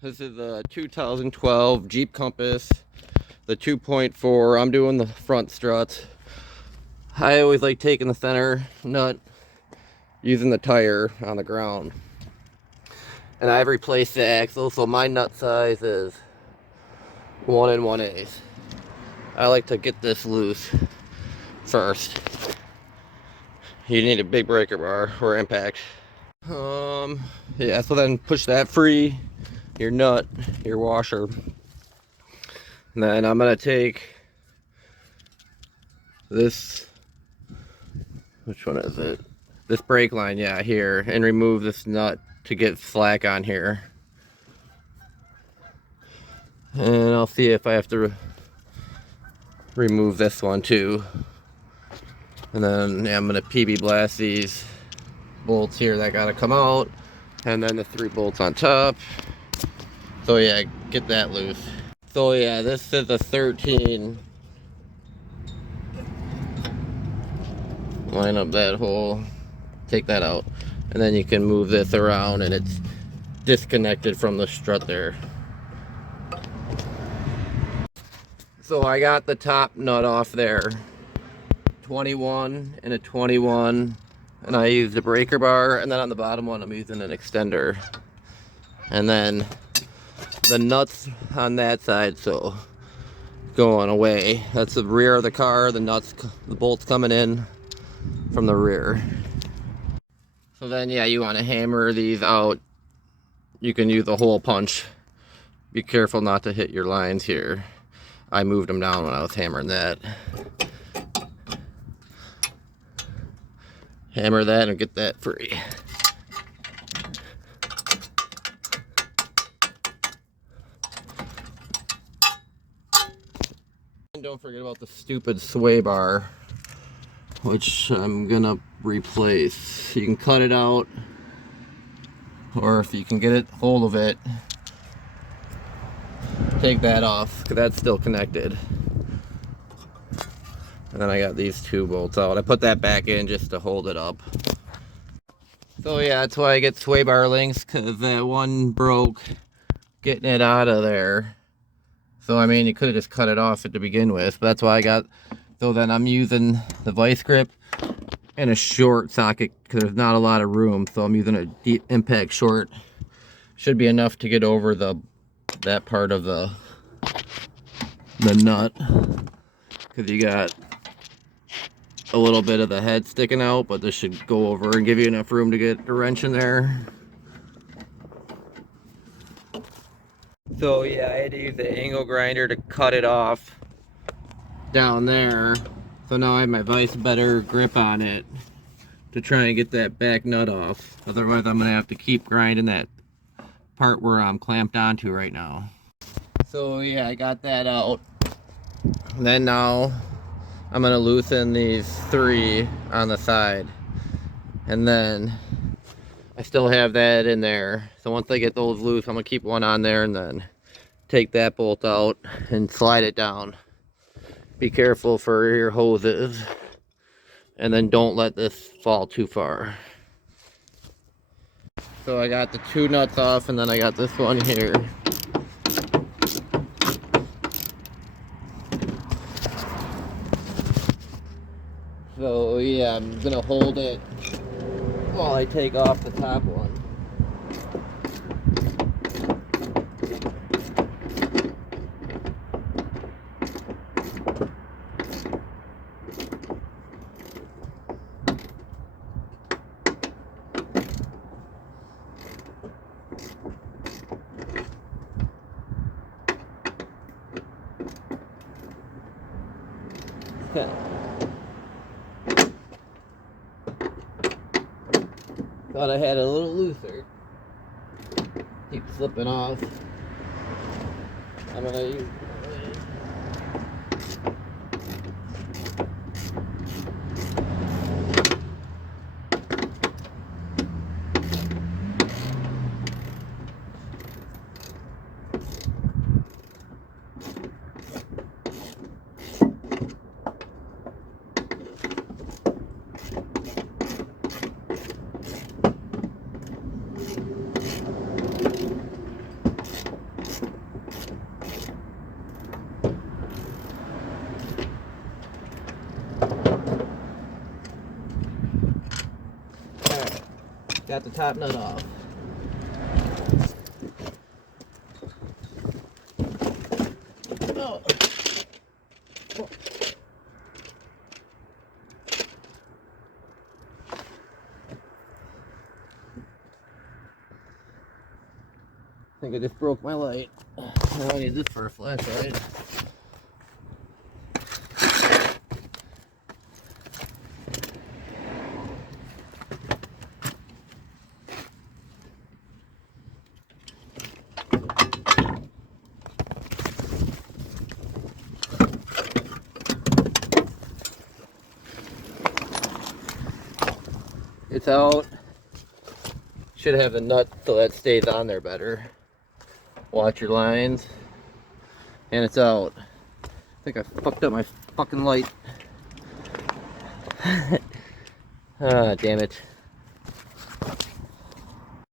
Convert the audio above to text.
This is a 2012 Jeep Compass, the 2.4. I'm doing the front struts. I always like taking the center nut, using the tire on the ground. And I've replaced the axle, so my nut size is 1 1/8. I like to get this loose first. You need a big breaker bar or impact. Yeah, so then push that free, your nut, your washer. And then I'm gonna take this, which one is it? This brake line, yeah, here, and remove this nut to get slack on here. And I'll see if I have to remove this one too. And then yeah, I'm gonna PB blast these bolts here that gotta come out, and then the 3 bolts on top. So yeah, get that loose. So yeah, this is a 13. Line up that hole, take that out, and then you can move this around and it's disconnected from the strut there. So I got the top nut off there, 21 and a 21, and I used a breaker bar, and then on the bottom one I'm using an extender. And then the nuts on that side, so going away. That's the rear of the car, the nuts, the bolts coming in from the rear. So then yeah, you want to hammer these out. You can use a hole punch. Be careful not to hit your lines here. I moved them down when I was hammering that. Hammer that and get that free. And don't forget about the stupid sway bar, which I'm gonna replace. You can cut it out, or if you can get it hold of it, take that off, because that's still connected. And then I got these 2 bolts out. I put that back in just to hold it up. So yeah, that's why I get sway bar links, because that one broke getting it out of there. So I mean, you could have just cut it off at to begin with, but that's why I got. So then I'm using the vice grip and a short socket, because there's not a lot of room, so I'm using a deep impact short. Should be enough to get over that part of the nut, because you got a little bit of the head sticking out, but this should go over and give you enough room to get a wrench in there. So yeah, I had to use the angle grinder to cut it off down there. So now I have my vice better grip on it to try and get that back nut off. Otherwise I'm gonna have to keep grinding that part where I'm clamped onto right now. So yeah, I got that out. And then now I'm gonna loosen these 3 on the side. And then I still have that in there. So once I get those loose, I'm gonna keep one on there and then take that bolt out and slide it down. Be careful for your hoses. And then don't let this fall too far. So I got the 2 nuts off, and then I got this one here. So yeah, I'm gonna hold it while I take off the top one. Thought I had it a little looser. Keep slipping off. I'm gonna use Got the top nut off. Oh. I think I just broke my light. Now I need this for a flashlight. It's out. Should have the nut so that stays on there better. Watch your lines. And it's out. I think I fucked up my fucking light. Ah, damn it.